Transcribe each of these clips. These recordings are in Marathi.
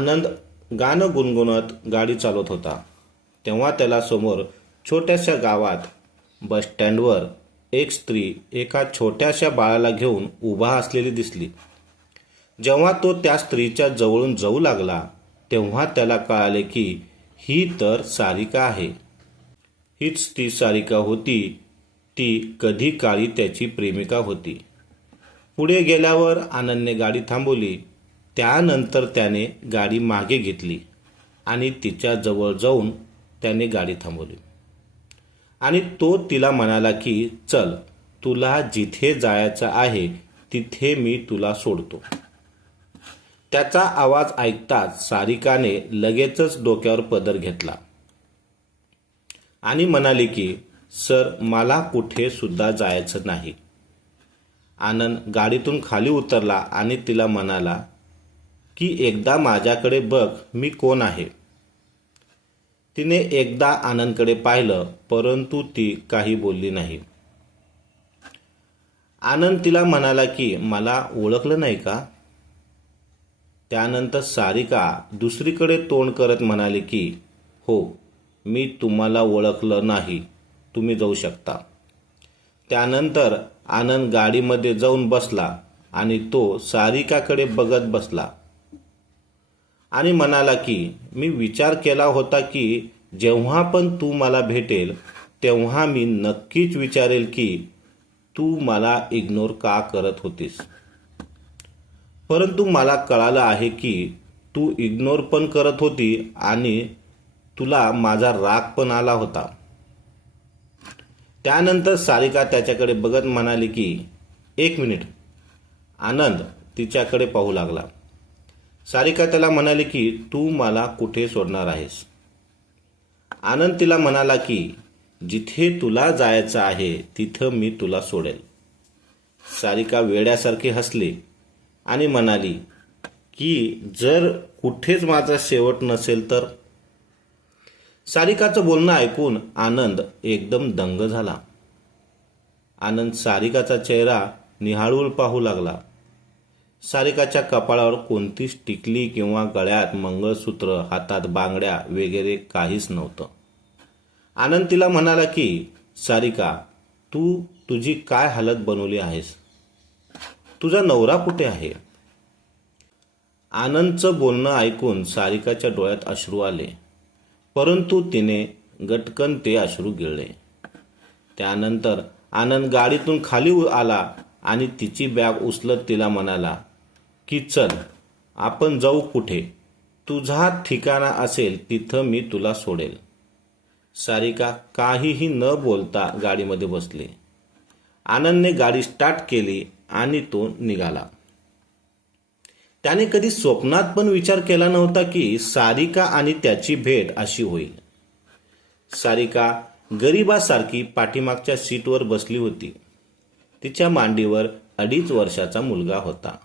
आनंद गाणं गुणगुणत गाडी चालवत होता. तेव्हा त्याला समोर छोट्याशा गावात बस स्टँडवर एक स्त्री एका छोट्याशा बाळाला घेऊन उभा असलेली दिसली. जेव्हा तो त्या स्त्रीच्या जवळून जाऊ लागला तेव्हा त्याला कळाले की ही तर सारिका आहे. हीच ती सारिका होती. ती कधी काळी त्याची प्रेमिका होती. पुढे गेल्यावर आनंदने गाडी थांबवली. त्यानंतर त्याने गाडी मागे घेतली आणि तिच्या जवळ जाऊन त्याने गाडी थांबवली. आणि तो तिला म्हणाला की चल तुला जिथे जायचं आहे तिथे मी तुला सोडतो. त्याचा आवाज ऐकताच सारिकाने लगेचच डोक्यावर पदर घेतला आणि म्हणाले की सर मला कुठे सुद्धा जायचं नाही. आनंद गाडीतून खाली उतरला आणि तिला म्हणाला की एकदा माझ्याकडे बघ मी कोण आहे. तिने एकदा आनंदकडे पाहिलं परंतु ती काही बोलली नाही. आनंद तिला म्हणाला की मला ओळखलं नाही का? त्यानंतर सारिका दुसरीकडे तोंड करत म्हणाली की हो मी तुम्हाला ओळखलं नाही तुम्ही जाऊ शकता. त्यानंतर आनंद गाडीमध्ये जाऊन बसला आणि तो सारिकाकडे बघत बसला. आणि म्हणाला की मी विचार केला होता की जेव्हा पण तू मला भेटेल तेव्हा मी नक्कीच विचारेल की तू मला इग्नोर का करत होतीस? परंतु मला कळालं आहे की तू इग्नोर पण करत होती आणि तुला माझा राग पण आला होता. त्यानंतर सारिका त्याच्याकडे बघत म्हणाली की एक मिनिट. आनंद तिच्याकडे पाहू लागला. सारिका त्याला म्हणाली की तू मला कुठे सोडणार आहेस? आनंद तिला म्हणाला की जिथे तुला जायचं आहे तिथं मी तुला सोडेल. सारिका वेड्यासारखी हसली आणि म्हणाली की जर कुठेच माझा शेवट नसेल तर? सारिकाचं बोलणं ऐकून आनंद एकदम दंग झाला. आनंद सारिकाचा चेहरा निहाळून पाहू लागला. सारिकाच्या कपाळावर कोणतीच टिकली किंवा गळ्यात मंगळसूत्र हातात बांगड्या वगैरे काहीच नव्हतं. आनंद तिला म्हणाला की सारिका तू तुझी काय हालत बनवली आहेस? तुझा नवरा कुठे आहे? आनंदचं बोलणं ऐकून सारिकाच्या डोळ्यात अश्रू आले परंतु तिने गटकन ते अश्रू गिळले. त्यानंतर आनंद गाडीतून खाली आला आणि तिची बॅग उचलत तिला म्हणाला की चल आपण जाऊ कुठे? तुझा ठिकाणा असेल तिथं मी तुला सोडेल. सारिका काहीही न बोलता गाडीमध्ये बसली. आनंदने गाडी स्टार्ट केली आणि तो निघाला. त्याने कधी स्वप्नात पण विचार केला नव्हता की सारिका आणि त्याची भेट अशी होईल. सारिका गरिबासारखी पाठीमागच्या सीटवर बसली होती. तिच्या मांडीवर अडीच वर्षाचा मुलगा होता.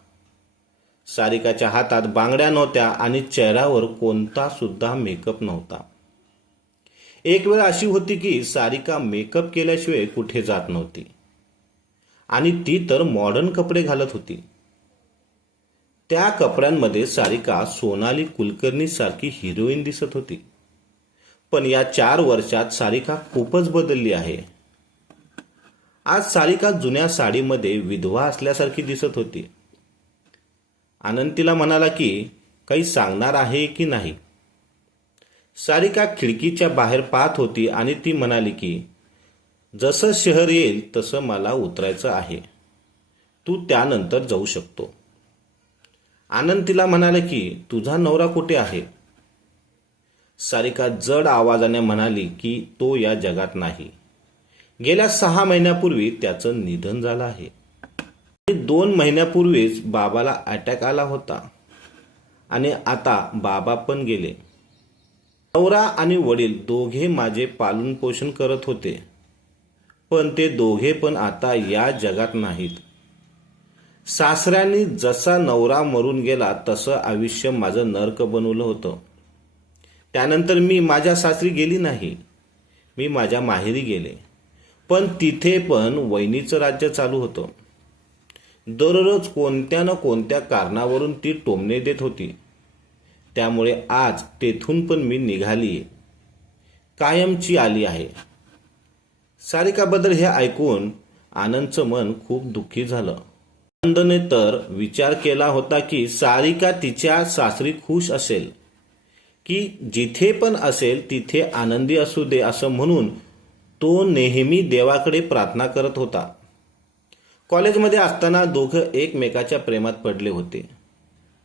सारिकाच्या हातात बांगड्या नव्हत्या आणि चेहऱ्यावर कोणता सुद्धा मेकअप नव्हता. एक वेळ अशी होती की सारिका मेकअप केल्याशिवाय कुठे जात नव्हती. आणि ती तर मॉडर्न कपडे घालत होती. त्या कपड्यांमध्ये सारिका सोनाली कुलकर्णी सारखी हिरोईन दिसत होती. पण या चार वर्षात सारिका खूपच बदलली आहे. आज सारिका जुन्या साडीमध्ये विधवा असल्यासारखी दिसत होती. आनंतीला म्हणाला की काही सांगणार आहे की नाही? सारिका खिडकीच्या बाहेर पाहत होती आणि ती म्हणाली की जसं शहर येईल तसं मला उतरायचं आहे. तू त्यानंतर जाऊ शकतो. आनंद तिला म्हणाले की तुझा नवरा कुठे आहे? सारिका जड आवाजाने म्हणाली की तो या जगात नाही. गेल्या सहा महिन्यापूर्वी त्याचं निधन झालं आहे. दोन महिन्यापूर्वीच बाबाला अटॅक आला होता. आणि आता बाबा पण गेले. नवरा आणि वडील दोघे माझे पालन पोषण करत होते. पण ते दोघे पण आता या जगात नाहीत. सासऱ्यांनी जसा नवरा मरून गेला तसं आयुष्य माझं नरक बनवलं होतं. त्यानंतर मी माझ्या सासरी गेली नाही. मी माझ्या माहेरी गेले. पण तिथे पण वहिनीचं राज्य चालू होतं. दररोज कोणत्या ना कोणत्या कारणावरून ती टोमणे देत होती. त्यामुळे आज तेथून पण मी निघाली कायमची आली आहे. सारिकाबद्दल हे ऐकून आनंदचं मन खूप दुःखी झालं. आनंदने तर विचार केला होता की सारिका तिच्या सासरी खुश असेल की जिथे पण असेल तिथे आनंदी असू दे असं म्हणून तो नेहमी देवाकडे प्रार्थना करत होता. कॉलेजमध्ये असताना दोघं एकमेकाच्या प्रेमात पडले होते.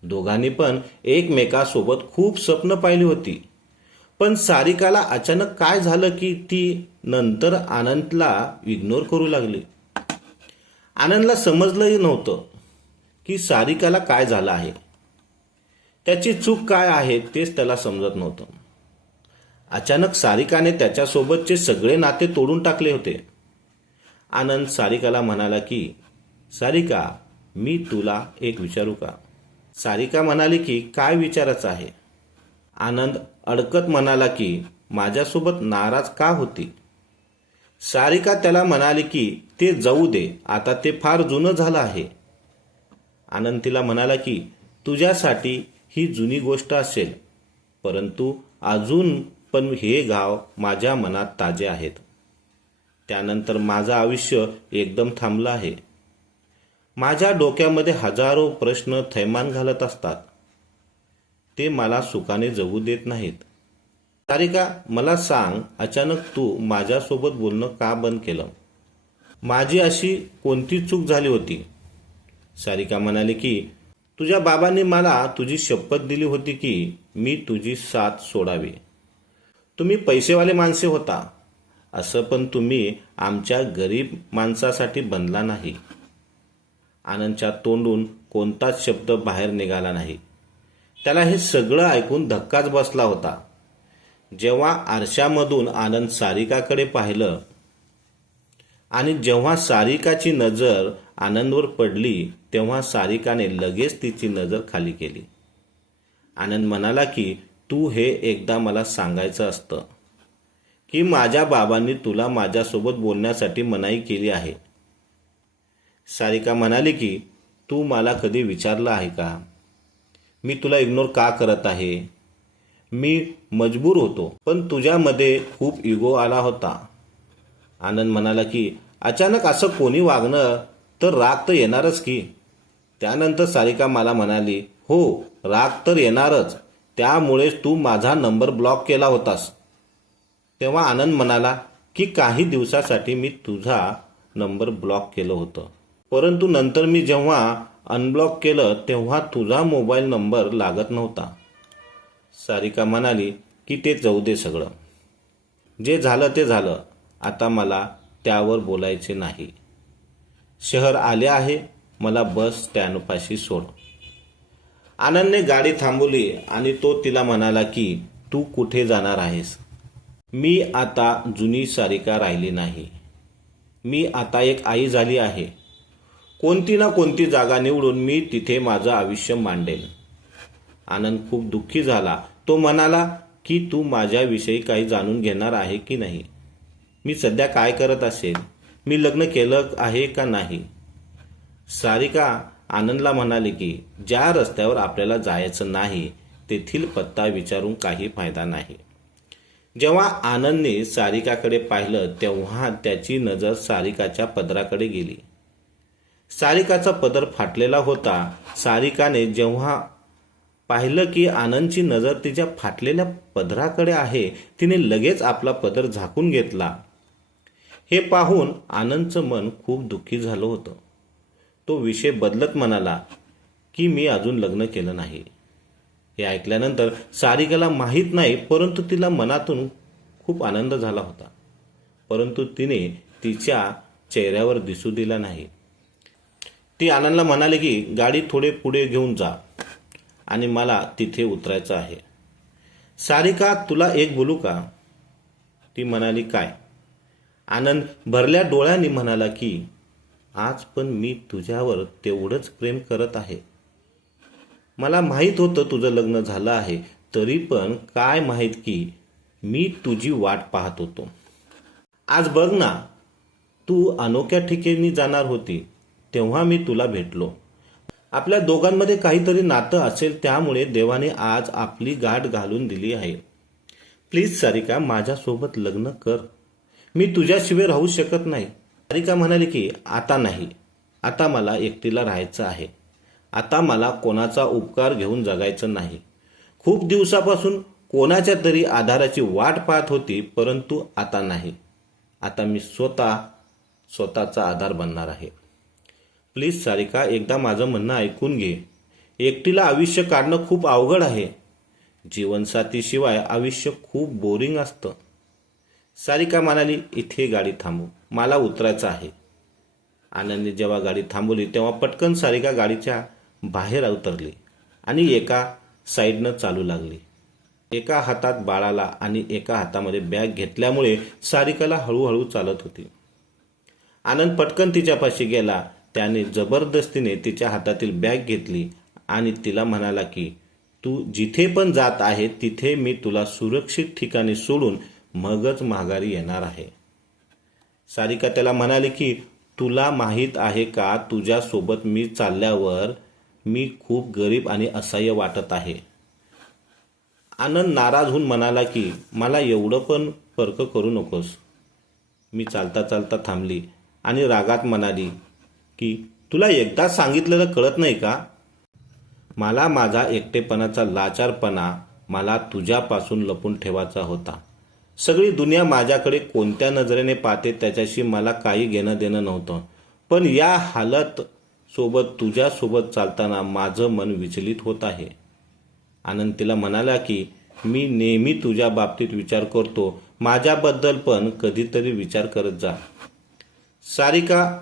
दोघांनी पण एकमेकासोबत खूप स्वप्न पाहिली होती. पण सारिकाला अचानक काय झालं की ती नंतर आनंदला इग्नोर करू लागली. आनंदला समजलंही नव्हतं की सारिकाला काय झालं आहे. त्याची चूक काय आहे तेच त्याला समजत नव्हतं. अचानक सारिकाने त्याच्यासोबतचे सगळे नाते तोडून टाकले होते. आनंद सारिकाला म्हणाला की सारिका मी तुला एक विचारू का? सारिका म्हणाली की काय विचारायचं आहे? आनंद अडकत म्हणाला की माझ्यासोबत नाराज का होती? सारिका त्याला म्हणाली की ते जाऊ दे आता ते फार जुनं झालं आहे. आनंद तिला म्हणाला की तुझ्यासाठी ही जुनी गोष्ट असेल परंतु अजून पण हे गाव माझ्या मनात ताजे आहेत. त्यानंतर माझं आयुष्य एकदम थांबलं आहे. माझ्या डोक्यामध्ये हजारो प्रश्न थैमान घालत असतात. ते मला सुखाने जगू देत नाहीत. तारिका मला सांग अचानक तू माझ्यासोबत बोलणं का बंद केलं? माझी अशी कोणती चूक झाली होती? सारिका म्हणाली की तुझ्या बाबांनी मला तुझी शपथ दिली होती की मी तुझी साथ सोडावी. तुम्ही पैसेवाले माणसे होता. असं पण तुम्ही आमच्या गरीब माणसासाठी बनला नाही. आनंदच्या तोंडून कोणताच शब्द बाहेर निघाला नाही. त्याला हे सगळं ऐकून धक्काच बसला होता. जेव्हा आरशामधून आनंद सारिकाकडे पाहिलं आणि जेव्हा सारिकाची नजर आनंदवर पडली तेव्हा सारिकाने लगेच तिची नजर खाली केली. आनंद म्हणाला की तू हे एकदा मला सांगायचं असतं. की माझ्या बाबांनी तुला माझ्यासोबत बोलण्यासाठी मनाई केली आहे. सारिका म्हणाली की तू मला कधी विचारलं आहे का? मी तुला इग्नोर का करत आहे? मी मजबूर होतो पण तुझ्यामध्ये खूप इगो आला होता. आनंद म्हणाला की अचानक असं कोणी वागणं तर राग तर येणारच की. त्यानंतर सारिका मला म्हणाली हो राग तर येणारच. त्यामुळेच तू माझा नंबर ब्लॉक केला होतास. तेव्हा आनंद म्हणाला की काही दिवसासाठी मी तुझा नंबर ब्लॉक केलं होतं. परंतु नंतर मी जेव्हा अनब्लॉक केलं तेव्हा तुझा मोबाईल नंबर लागत नव्हता. सारिका म्हणाली की ते जाऊ दे सगळं. जे झालं ते झालं. आता मला त्यावर बोलायचे नाही. शहर आले आहे. मला बस स्टँडपाशी सोड. आनंदने गाडी थांबवली आणि तो तिला म्हणाला की तू कुठे जाणार आहेस? मी आता जुनी सारिका राहिली नाही. मी आता एक आई झाली आहे. कोणती ना कोणती जागा निवडून मी तिथे माझं आयुष्य मांडेल आनंद खूप दुःखी झाला. तो म्हणाला की तू माझ्याविषयी काही जाणून घेणार आहे की नाही? मी सध्या काय करत असेल मी लग्न केलं आहे का नाही? सारिका आनंदला म्हणाली की ज्या रस्त्यावर आपल्याला जायचं नाही तेथील पत्ता विचारून काही फायदा नाही. जेव्हा आनंदने सारिकाकडे पाहिलं तेव्हा त्याची नजर सारिकाच्या पदराकडे गेली. सारिकाचा पदर फाटलेला होता. सारिकाने जेव्हा पाहिलं की आनंदची नजर तिच्या फाटलेल्या पदराकडे आहे तिने लगेच आपला पदर झाकून घेतला. हे पाहून आनंदचं मन खूप दुःखी झालं होतं. तो विषय बदलत म्हणाला की मी अजून लग्न केलं नाही. हे ऐकल्यानंतर सारिकाला माहीत नाही परंतु तिला मनातून खूप आनंद झाला होता. परंतु तिने तिच्या चेहऱ्यावर दिसू दिला नाही. ती आनंदला म्हणाली की गाडी थोडे पुढे घेऊन जा आणि मला तिथे उतरायचं आहे. सारिका तुला एक बोलू का? ती म्हणाली काय? आनंद भरल्या डोळ्यांनी म्हणाला की आज पण मी तुझ्यावर तेवढंच प्रेम करत आहे. मला माहीत होतं तुझं लग्न झालं आहे तरी पण काय माहीत की मी तुझी वाट पाहत होतो. आज बघ ना तू अनोख्या ठिकाणी जाणार होती तेव्हा मी तुला भेटलो. आपल्या दोघांमध्ये काहीतरी नातं असेल त्यामुळे देवाने आज आपली गाठ घालून दिली आहे. प्लीज सारिका माझ्यासोबत लग्न कर. मी तुझ्याशिवाय राहू शकत नाही. सारिका म्हणाली की आता नाही. आता मला एकटीला राहायचं आहे. आता मला कोणाचा उपकार घेऊन जगायचं नाही. खूप दिवसापासून कोणाच्या तरी आधाराची वाट पाहत होती परंतु आता नाही. आता मी स्वतः स्वतःचा आधार बनणार आहे. प्लीज सारिका एकदा माझं म्हणणं ऐकून घे. एकटीला आयुष्य काढणं खूप अवघड आहे. जीवनसाथीशिवाय आयुष्य खूप बोरिंग असतं. सारिका म्हणाली इथे गाडी थांबू. मला उतरायचं आहे. आनंदी जेव्हा गाडी थांबवली तेव्हा पटकन सारिका गाडीच्या बाहेर उतरली आणि एका साईडनं चालू लागली. एका हातात बाळाला आणि एका हातामध्ये बॅग घेतल्यामुळे सारिकाला हळूहळू चालत होती. आनंद पटकन तिच्यापाशी गेला. त्याने जबरदस्तीने तिच्या हातातील बॅग घेतली आणि तिला म्हणाला की तू जिथे पण जात आहे तिथे मी तुला सुरक्षित ठिकाणी सोडून मगच माघारी येणार आहे. सारिका त्याला म्हणाली की तुला माहीत आहे का तुझ्यासोबत मी चालल्यावर मी खूप गरीब आणि असह्य वाटत आहे. आनंद नाराज होऊन म्हणाला की मला एवढं पण फर्क करू नकोस. मी चालता चालता थांबली आणि रागात म्हणाली की तुला एकदा सांगितलेलं कळत नाही का? मला माझा एकटेपणाचा लाचारपणा मला तुझ्यापासून लपून ठेवायचा होता. सगळी दुनिया माझ्याकडे कोणत्या नजरेने पाहते त्याच्याशी मला काही घेणं देणं नव्हतं. पण या हालत सोबत तुझ्यासोबत चालताना माझं मन विचलित होत आहे. आनंद तिला म्हणाला की मी नेहमी तुझ्या बाबतीत विचार करतो. माझ्याबद्दल पण कधीतरी विचार करत जा. सारिका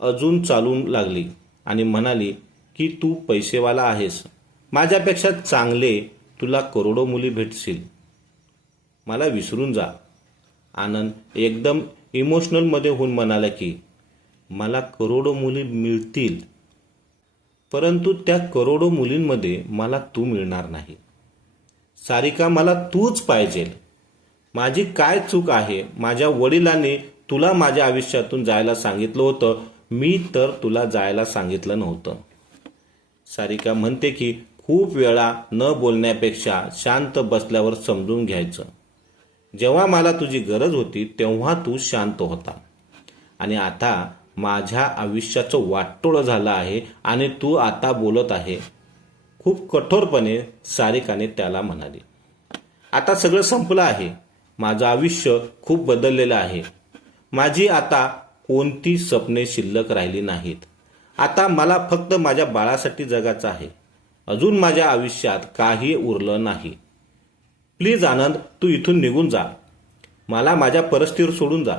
अजून चालून लागली आणि म्हणाली की तू पैसेवाला आहेस. माझ्यापेक्षा चांगले तुला करोडो मुली भेटतील. मला विसरून जा. आनंद एकदम इमोशनलमध्ये होऊन म्हणाला की मला करोडो मुली मिळतील. परंतु त्या करोडो मुलींमध्ये मला तू मिळणार नाही. सारिका मला तूच पाहिजे माझी काय चूक आहे? माझ्या वडिलांनी तुला माझ्या आयुष्यातून जायला सांगितलं होतं. मी तर तुला जायला सांगितलं नव्हतं. सारिका म्हणते की खूप वेळा न बोलण्यापेक्षा शांत बसल्यावर समजून घ्यायचं. जेव्हा मला तुझी गरज होती तेव्हा तू शांत होता. आणि आता माझ्या आयुष्याचं वाटोळं झालं आहे आणि तू आता बोलत आहे. खूप कठोरपणे सारिकाने त्याला म्हणाली. आता सगळं संपलं आहे. माझं आयुष्य खूप बदललेलं आहे. माझी आता कोणती स्वप्ने शिल्लक राहिली नाहीत. आता मला फक्त माझ्या बाळासाठी जगायचं आहे. अजून माझ्या आयुष्यात काही उरलं नाही. प्लीज आनंद तू इथून निघून जा. मला माझ्या परस्तीवर सोडून जा.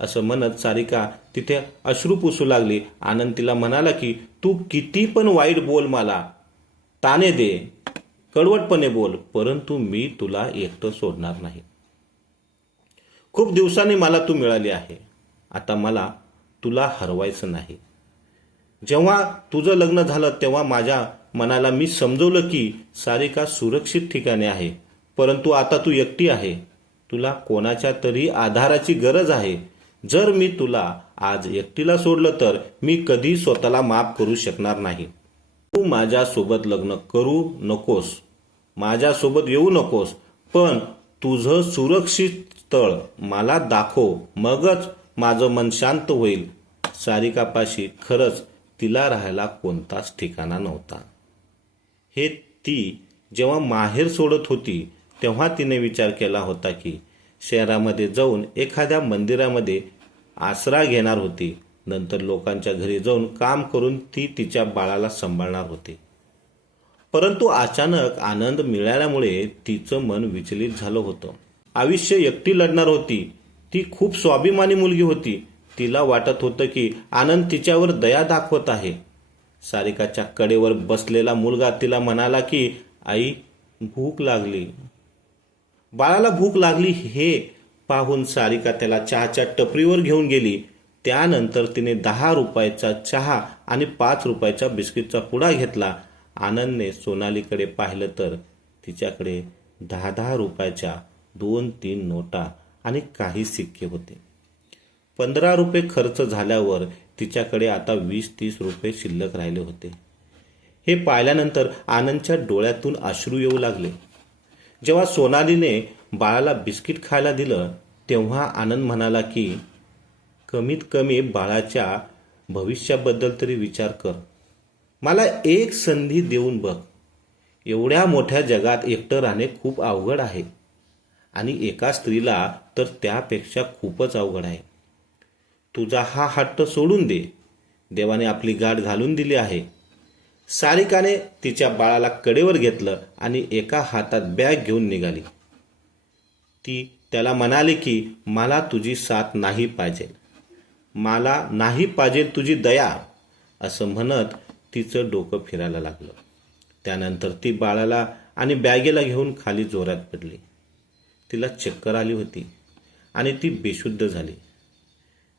असं म्हणत सारिका तिथे अश्रू पुसू लागली. आनंद तिला म्हणाला की तू किती पण वाईट बोल मला. ताने दे. कडवटपणे बोल. परंतु मी तुला एकटं सोडणार नाही. खूप दिवसांनी मला तू मिळाली आहे. आता मला तुला हरवायचं नाही. जेव्हा तुझं लग्न झालं तेव्हा माझ्या मनाला मी समजवलं की सारिका सुरक्षित ठिकाणी आहे. परंतु आता तू एकटी आहे. तुला कोणाच्या तरी आधाराची गरज आहे. जर मी तुला आज एकटीला सोडलं तर मी कधी स्वतःला माफ करू शकणार नाही. तू माझ्यासोबत लग्न करू नकोस. माझ्यासोबत येऊ नकोस. पण तुझं सुरक्षित स्थळ मला दाखव. मगच माझं मन शांत होईल. सारिकापाशी खरंच तिला राहायला कोणताच ठिकाणा नव्हता. हे ती जेव्हा माहेर सोडत होती तेव्हा तिने विचार केला होता की शहरामध्ये जाऊन एखाद्या मंदिरामध्ये आसरा घेणार होती. नंतर लोकांच्या घरी जाऊन काम करून ती तिच्या बाळाला सांभाळणार होती. परंतु अचानक आनंद मिळाल्यामुळे तिचं मन विचलित झालं होतं. आयुष्य एकटी लढणार होती. ती खूप स्वाभिमानी मुलगी होती. तिला वाटत होतं की आनंद तिच्यावर दया दाखवत आहे. सारिकाच्या कडेवर बसलेला मुलगा तिला म्हणाला की आई भूक लागली. बाळाला भूक लागली हे पाहून सारिका त्याला चहाच्या टपरीवर घेऊन गेली. त्यानंतर तिने दहा रुपयाचा चहा आणि पाच रुपयाचा बिस्किटचा पुडा घेतला. आनंदने सोनालीकडे पाहिलं तर तिच्याकडे दहा दहा रुपयाच्या दोन तीन नोटा आणि काही सिक्के होते. पंधरा रुपये खर्च झाल्यावर तिच्याकडे आता वीस तीस रुपये शिल्लक राहिले होते. हे पाहिल्यानंतर आनंदच्या डोळ्यातून अश्रू येऊ लागले. जेव्हा सोनालीने बाळाला बिस्किट खायला दिलं तेव्हा आनंद म्हणाला की कमीत कमी बाळाच्या भविष्याबद्दल तरी विचार कर. मला एक संधी देऊन बघ. एवढ्या मोठ्या जगात एकटं राहणे खूप अवघड आहे आणि एका स्त्रीला तर त्यापेक्षा खूपच अवघड आहे. तुझा हा हट्ट सोडून दे. देवाने आपली गाठ घालून दिली आहे. सारिकाने तिच्या बाळाला कडेवर घेतलं आणि एका हातात बॅग घेऊन निघाली. ती त्याला म्हणाली की मला तुझी साथ नाही पाहिजे. मला नाही पाहिजे तुझी दया असं म्हणत तिचं डोकं फिरायला लागलं. त्यानंतर ती बाळाला आणि बॅगेला घेऊन खाली जोरात पडली. तिला चक्कर आली होती आणि ती बेशुद्ध झाली.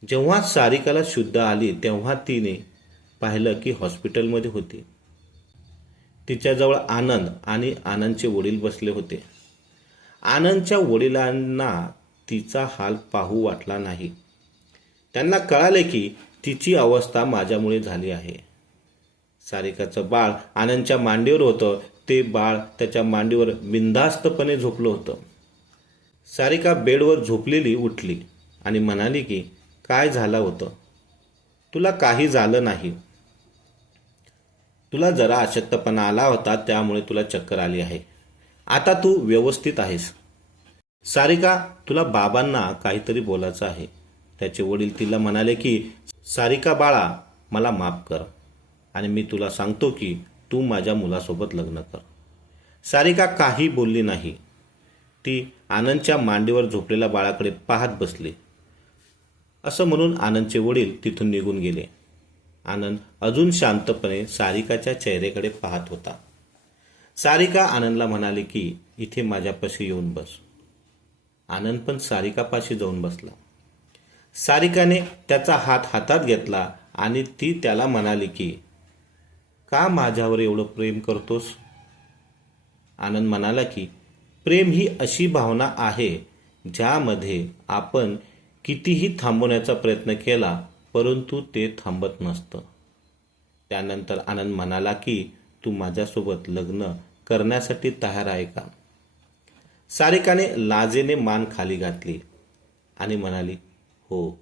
जेव्हा सारिकाला शुद्ध आली तेव्हा तिने पाहिलं की हॉस्पिटलमध्ये होती. तिच्याजवळ आनंद आणि आनंदचे वडील बसले होते. आनंदच्या वडिलांना तिचा हाल पाहू वाटला नाही. त्यांना कळाले की तिची अवस्था माझ्यामुळे झाली आहे. सारिकाचं बाळ आनंदच्या मांडीवर होतं. ते बाळ त्याच्या मांडीवर बिंदास्तपणे झोपलं होतं. सारिका बेडवर झोपलेली उठली आणि म्हणाली की काय झालं होतं? तुला काही झालं नाही. तुला जरा अशक्तपणा आला होता त्यामुळे तुला चक्कर आली आहे. आता तू व्यवस्थित आहेस. सारिका तुला बाबांना काहीतरी बोलायचं आहे. त्याचे वडील तिला म्हणाले की सारिका बाळा मला माफ कर. आणि मी तुला सांगतो की तू माझ्या मुलासोबत लग्न कर. सारिका काही बोलली नाही. ती आनंदच्या मांडीवर झोपलेल्या बाळाकडे पाहत बसली. असं म्हणून आनंदचे वडील तिथून निघून गेले. आनंद अजून शांतपणे सारिकाच्या चेहऱ्याकडे पाहत होता. सारिका आनंदला म्हणाली की इथे माझ्यापाशी येऊन बस. आनंद पण सारिकापाशी जाऊन बसला. सारिकाने त्याचा हात हातात घेतला आणि ती त्याला म्हणाली की का माझ्यावर एवढं प्रेम करतोस? आनंद म्हणाला की प्रेम ही अशी भावना आहे ज्यामध्ये आपण कितीही थांबवण्याचा प्रयत्न केला परंतु ते थांबत नसतं. त्यानंतर आनंद म्हणाला की तू माझ्यासोबत लग्न करण्यासाठी तयार आहे का? सारिकाने लाजेने मान खाली घातली आणि म्हणाली हो.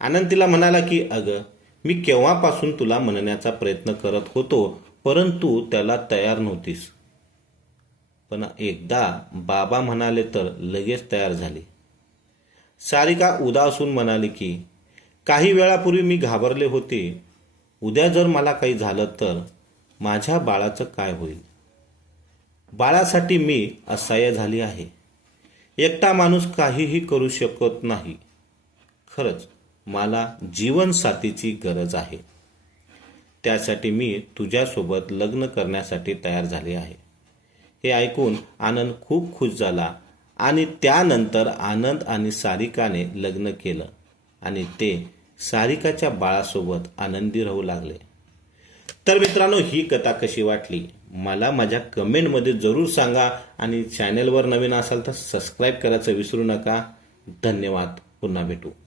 आनंद तिला म्हणाला की अगं मी केव्हापासून तुला म्हणण्याचा प्रयत्न करत होतो परंतु त्याला तयार नव्हतीस. पण एकदा बाबा म्हणाले तर लगेच तयार झाली. सारिका उदासून म्हणाली की काही वेळापूर्वी मी घाबरले होते. उद्या जर मला काही झालं तर माझ्या बाळाचं काय होईल? बाळासाठी मी असहाय्य झाली आहे. एकटा माणूस काहीही करू शकत नाही. खरंच मला जीवनसाथीची गरज आहे. त्यासाठी मी तुझ्यासोबत लग्न करण्यासाठी तयार झाले आहे. हे ऐकून आनंद खूप खुश झाला आणि त्यानंतर आनंद आणि सारिकाने लग्न केलं. आणि ते सारिकाच्या बाळासोबत आनंदी राहू लागले. तर मित्रांनो ही कथा कशी वाटली? मला माझ्या कमेंटमध्ये जरूर सांगा आणि चॅनेलवर नवीन असाल तर सबस्क्राईब करायचं विसरू नका. धन्यवाद. पुन्हा भेटू.